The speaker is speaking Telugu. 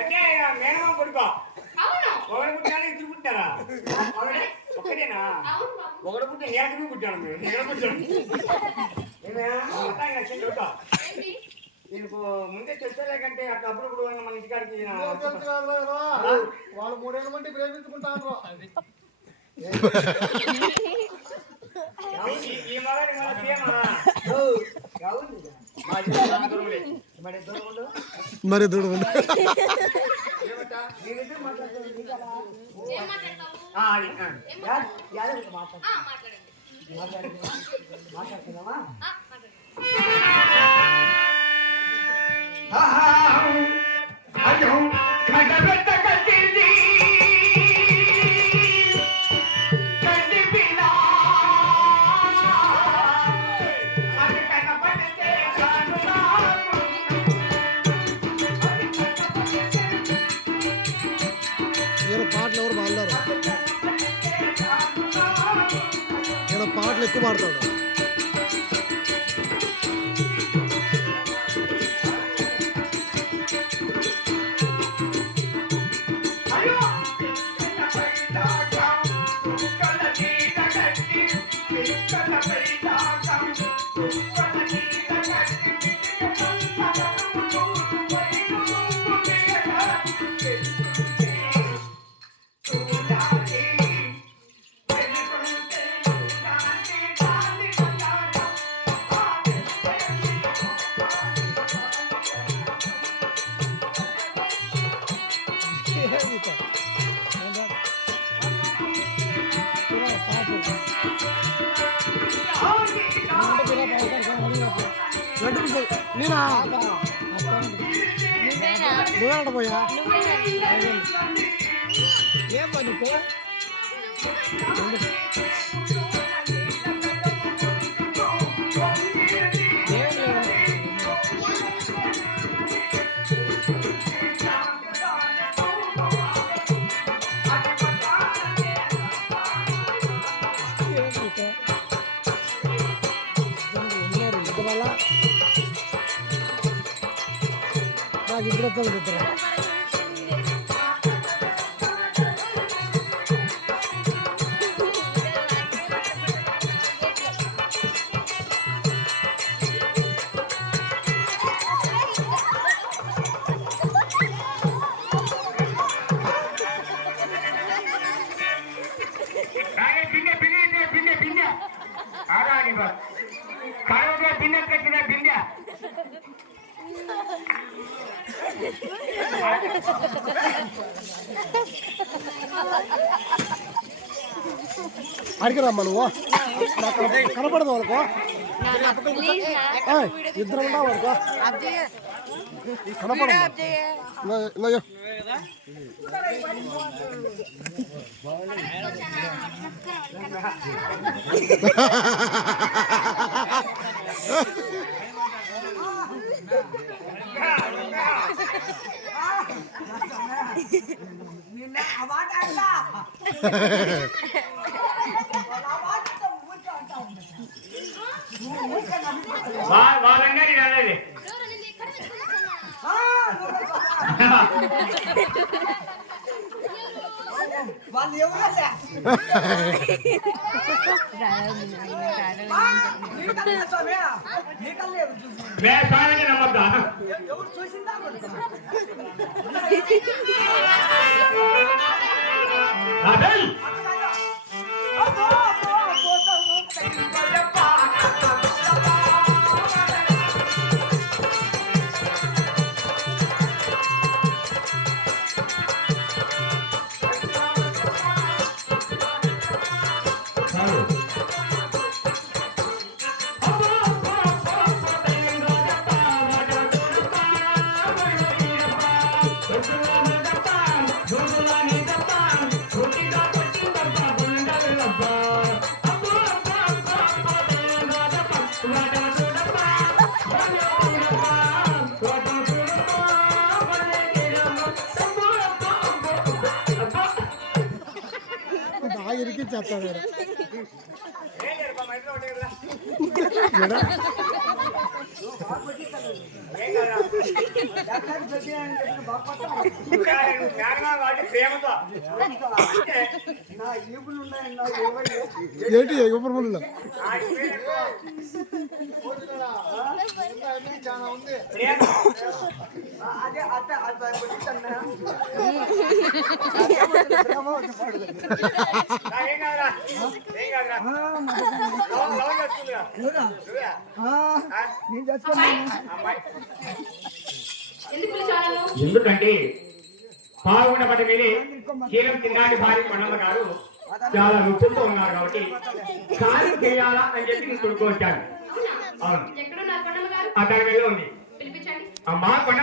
అంటే మేనమామ కొడుకో ఒకడు పుట్టారా ఇద్దరు పుట్టారా ఒక్కటేనా ఒకడు పుట్టిన ఏకమే పుట్టాడు మేము ఎక్కడ పుట్టాడు నీకు ముందే తెలుసలేకంటే అట్లా అప్పుడప్పుడు మన ఇంటికాడికి వాళ్ళు 3 ఏళ్ళ మంది ప్రేమించుకుంటారు ఈ మగాడి మరి దూడు మాట్లాడుతున్నావా అయ్యో కడబెట్ట కట్టింది కంటి పిల్ల అది కనపడితే ఈయన పాటలు ఎవరు పాడలేరు ఈయన పాటలు ఎక్కువ పాడతాడు నేనా నువ్వేట పోయా ఏం పని నాకు ఇప్పుడు వస్తుంది అడిగి రమ్మా నువ్వు కనపడదు వాళ్ళకు ఇద్దరు ఉండవు వాళ్ళకు కనపడదు వాళ్ళంగా అనేది వాళ్ళు ఎవరు నమ్మద్దా ఎవరు చూసిందా ఇరికించేస్తాడు కదా ఎక్కడికి పెట్టినా చెప్పిన బాపట్ల మేనమా వాటి ప్రేమతో అంటే నా ఈపులు ఉన్నాయి నా ఇవ్వండి ఏంటి ఎగుపరములు ఆయన ప్రేమ చాలా ఉంది ప్రేమ అదే అట్ట అట్ట పెట్టిన్నా ఏం కాదురా ఏం కాదురా లవ్ చేస్తుందిరా నువ్వే? నేను చచ్చుకున్నాను అమ్మాయి ఎందుకు ఎందుకంటే పాల్గొండ పట్ల మీదే కీలం చిన్నాటి భార్య కొండమ్మ గారు చాలా రుచులతో ఉన్నారు కాబట్టి కార్యం చేయాలా అని చెప్పి నేను కొడుకు వచ్చాను అవును ఎక్కడున్నారు కొండమ్మ గారు? అతని వెళ్ళి ఉంది పిలిపించండి. అమ్మా కొండ